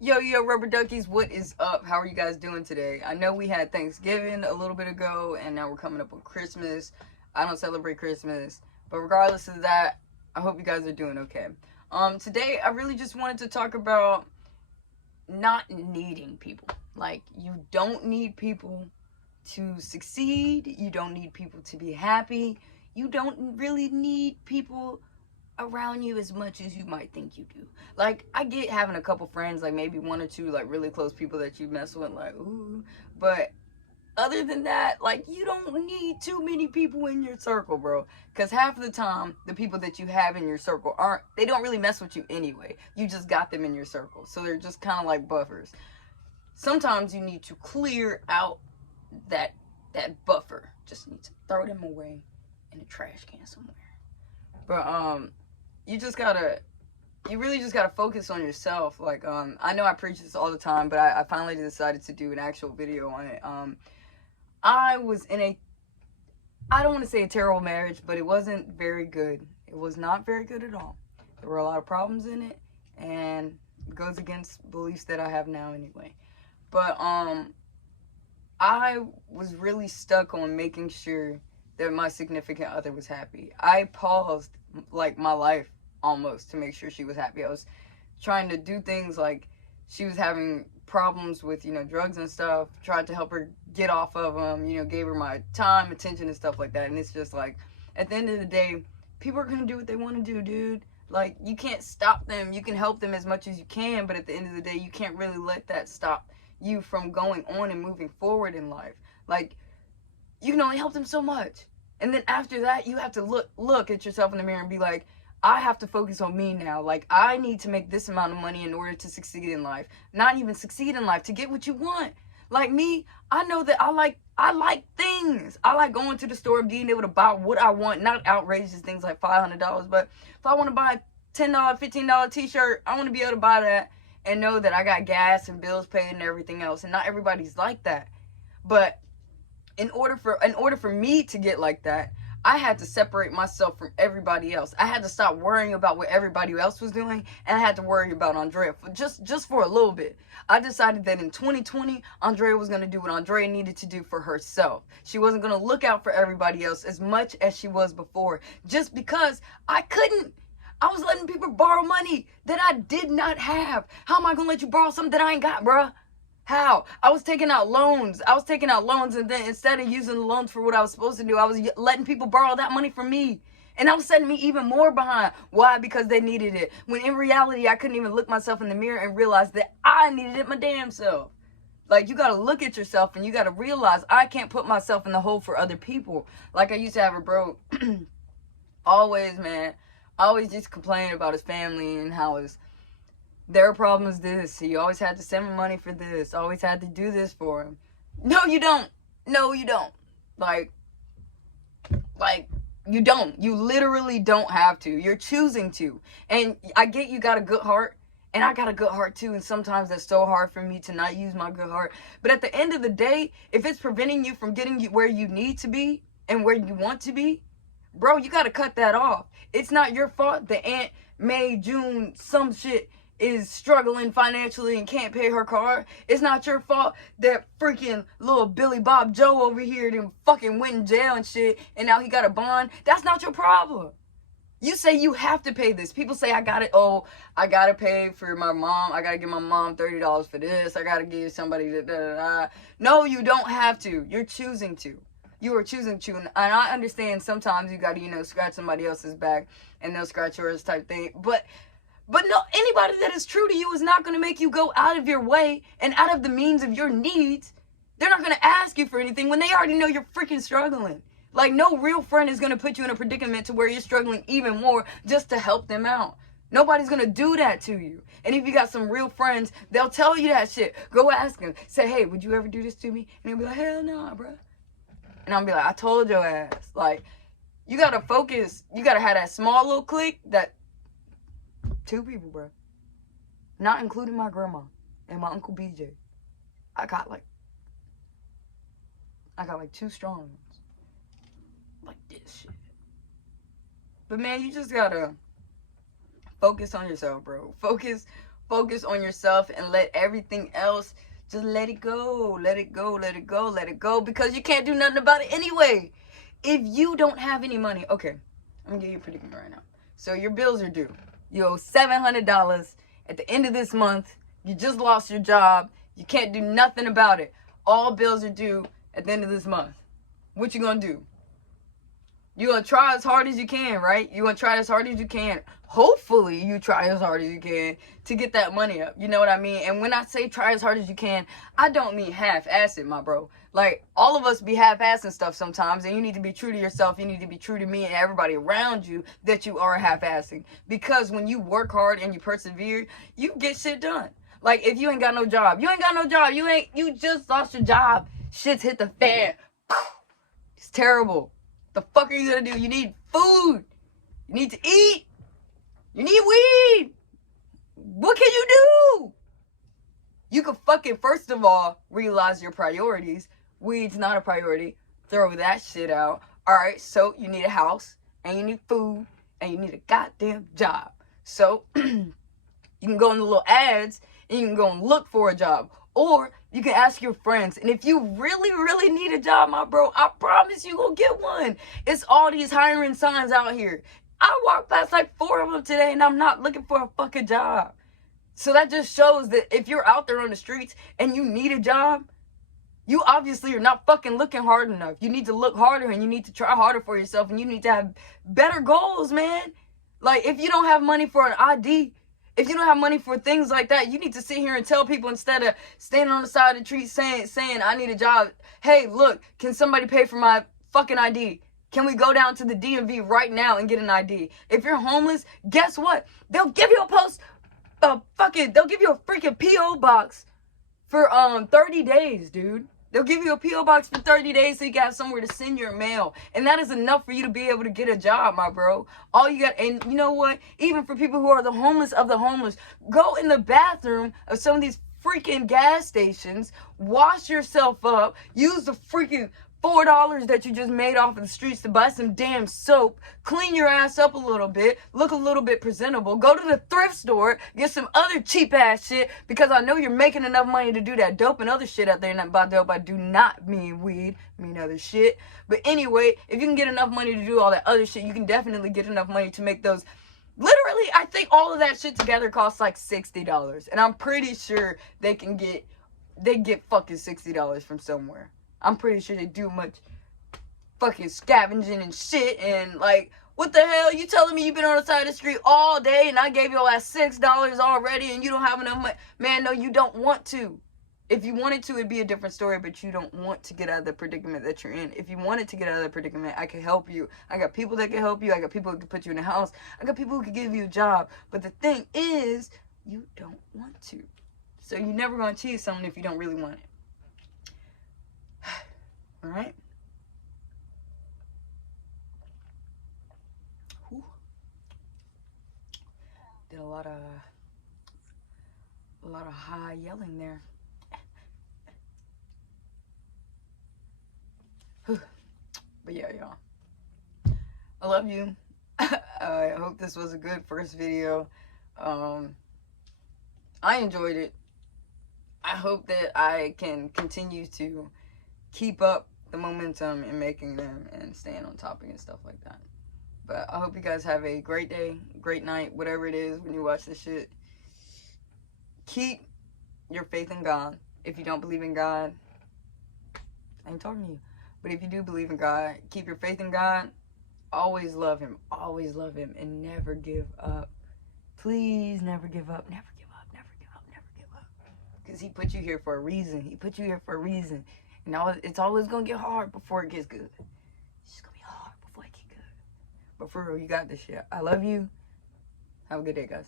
Yo, rubber duckies, what is up? How are you guys doing today? I know we had Thanksgiving a little bit ago, and now we're coming up on Christmas. I don't celebrate Christmas, but regardless of that, I hope you guys are doing okay. Today I really just wanted to talk about not needing people. Like, you don't need people to succeed. You don't need people to be happy. You don't really need people around you as much as you might think you do. Like, I get having a couple friends, like maybe one or two, like really close people that you mess with, like, ooh. But other than that, like, you don't need too many people in your circle, bro. Because half of the time, the people that you have in your circle they don't really mess with you anyway. You just got them in your circle. So they're just kind of like buffers. Sometimes you need to clear out that buffer. Just need to throw them away in a trash can somewhere. But you really just gotta focus on yourself. Like, I know I preach this all the time, but I finally decided to do an actual video on it. I was in I don't want to say a terrible marriage, but it wasn't very good. It was not very good at all. There were a lot of problems in it, and it goes against beliefs that I have now anyway. But I was really stuck on making sure that my significant other was happy. I paused, like, my life almost to make sure she was happy. I was trying to do things like, she was having problems with, drugs and stuff, tried to help her get off of them, gave her my time, attention, and stuff like that. And it's just like, at the end of the day, people are going to do what they want to do, dude. Like, you can't stop them. You can help them as much as you can, but at the end of the day, you can't really let that stop you from going on and moving forward in life. Like, you can only help them so much. And then after that, you have to look at yourself in the mirror and be like, I have to focus on me now. Like, I need to make this amount of money in order to succeed in life. Not even succeed in life, to get what you want. Like me, I know that I like things. I like going to the store and being able to buy what I want. Not outrageous things like $500, but if I want to buy a $10, $15 t-shirt, I want to be able to buy that and know that I got gas and bills paid and everything else. And not everybody's like that. But in order for me to get like that, I had to separate myself from everybody else. I had to stop worrying about what everybody else was doing, and I had to worry about Andrea for just for a little bit. I decided that in 2020, Andrea was going to do what Andrea needed to do for herself. She wasn't going to look out for everybody else as much as she was before, just because I couldn't. I was letting people borrow money that I did not have. How am I going to let you borrow something that I ain't got, bruh? How? I was taking out loans. And then instead of using the loans for what I was supposed to do, I was letting people borrow that money from me. And that was setting me even more behind. Why? Because they needed it. When in reality, I couldn't even look myself in the mirror and realize that I needed it my damn self. Like, you got to look at yourself and you got to realize I can't put myself in the hole for other people. Like, I used to have a bro, always, man, always just complaining about his family and how their problem is this. He always had to send me money for this. Always had to do this for him. No, you don't. No, you don't. Like, you don't. You literally don't have to. You're choosing to. And I get you got a good heart. And I got a good heart too. And sometimes that's so hard for me to not use my good heart. But at the end of the day, if it's preventing you from getting you where you need to be and where you want to be, bro, you got to cut that off. It's not your fault that Aunt May, June, some shit is struggling financially and can't pay her car. It's not your fault that freaking little Billy Bob Joe over here then fucking went in jail and shit, and now he got a bond. That's not your problem. You say you have to pay this. People say, I gotta pay for my mom. I gotta give my mom $30 for this. I gotta give somebody da. No, you don't have to. You're choosing to. You are choosing to. And I understand sometimes you gotta, scratch somebody else's back and they'll scratch yours type thing. But no, anybody that is true to you is not going to make you go out of your way and out of the means of your needs. They're not going to ask you for anything when they already know you're freaking struggling. Like, no real friend is going to put you in a predicament to where you're struggling even more just to help them out. Nobody's going to do that to you. And if you got some real friends, they'll tell you that shit. Go ask them. Say, hey, would you ever do this to me? And they'll be like, hell no, bro. And I'll be like, I told your ass. Like, you got to focus. You got to have that small little clique that 2 people, bro. Not including my grandma and my Uncle BJ. I got like 2 strong ones. Like this shit. But man, you just gotta focus on yourself, bro. Focus focus on yourself and let everything else, just let it go. Let it go, let it go, let it go. Because you can't do nothing about it anyway. If you don't have any money, okay, I'm gonna give you a predicament right now. So your bills are due. You owe $700 at the end of this month. You just lost your job. You can't do nothing about it. All bills are due at the end of this month. What you gonna do? You're gonna try as hard as you can, right? You're gonna try as hard as you can. Hopefully you try as hard as you can to get that money up. You know what I mean? And when I say try as hard as you can, I don't mean half-ass it, my bro. Like, all of us be half-assing stuff sometimes, and you need to be true to yourself. You need to be true to me and everybody around you that you are half-assing. Because when you work hard and you persevere, you get shit done. Like, if you ain't got no job, you ain't got no job. You just lost your job. Shit's hit the fan. It's terrible. The fuck are you gonna do? You need food. You need to eat. You need weed. What can you do? You can fucking, first of all, realize your priorities. Weed's not a priority. Throw that shit out. Alright, so you need a house, and you need food, and you need a goddamn job. So, you can go in the little ads, and you can go and look for a job. Or, you can ask your friends. And if you really, really need a job, my bro, I promise you gonna get one. It's all these hiring signs out here. I walked past like 4 of them today, and I'm not looking for a fucking job. So that just shows that if you're out there on the streets and you need a job, you obviously are not fucking looking hard enough. You need to look harder, and you need to try harder for yourself, and you need to have better goals, man. Like, if you don't have money for an ID, if you don't have money for things like that, you need to sit here and tell people, instead of standing on the side of the street saying I need a job, hey, look, can somebody pay for my fucking ID? Can we go down to the DMV right now and get an ID? If you're homeless, guess what? They'll give you they'll give you a freaking P.O. box for 30 days, dude. They'll give you a P.O. box for 30 days so you can have somewhere to send your mail. And that is enough for you to be able to get a job, my bro. All you got, and you know what? Even for people who are the homeless of the homeless, go in the bathroom of some of these freaking gas stations, wash yourself up, use the freaking $4 that you just made off of the streets to buy some damn soap, clean your ass up a little bit, look a little bit presentable, go to the thrift store, get some other cheap ass shit, because I know you're making enough money to do that dope and other shit out there. And by dope, I do not mean weed, I mean other shit. But anyway, if you can get enough money to do all that other shit, you can definitely get enough money to make those. Literally, I think all of that shit together costs like $60. And I'm pretty sure they get fucking $60 from somewhere. I'm pretty sure they do much fucking scavenging and shit. And like, what the hell? You telling me you've been on the side of the street all day and I gave your ass $6 already and you don't have enough money? Man, no, you don't want to. If you wanted to, it'd be a different story, but you don't want to get out of the predicament that you're in. If you wanted to get out of the predicament, I could help you. I got people that can help you. I got people who can put you in a house. I got people who can give you a job. But the thing is, you don't want to. So you're never going to achieve something if you don't really want it. All right. Whew. Did a lot of high yelling there. But yeah, y'all. I love you. I hope this was a good first video. I enjoyed it. I hope that I can continue to keep up the momentum in making them and staying on topic and stuff like that. But I hope you guys have a great day, great night, whatever it is when you watch this shit. Keep your faith in God. If you don't believe in God, I ain't talking to you. But if you do believe in God, keep your faith in God. Always love Him, and never give up. Please never give up, never give up, never give up, never give up. Because He put you here for a reason. He put you here for a reason. And it's always going to get hard before it gets good. It's just going to be hard before it gets good. But for real, you got this shit. I love you. Have a good day, guys.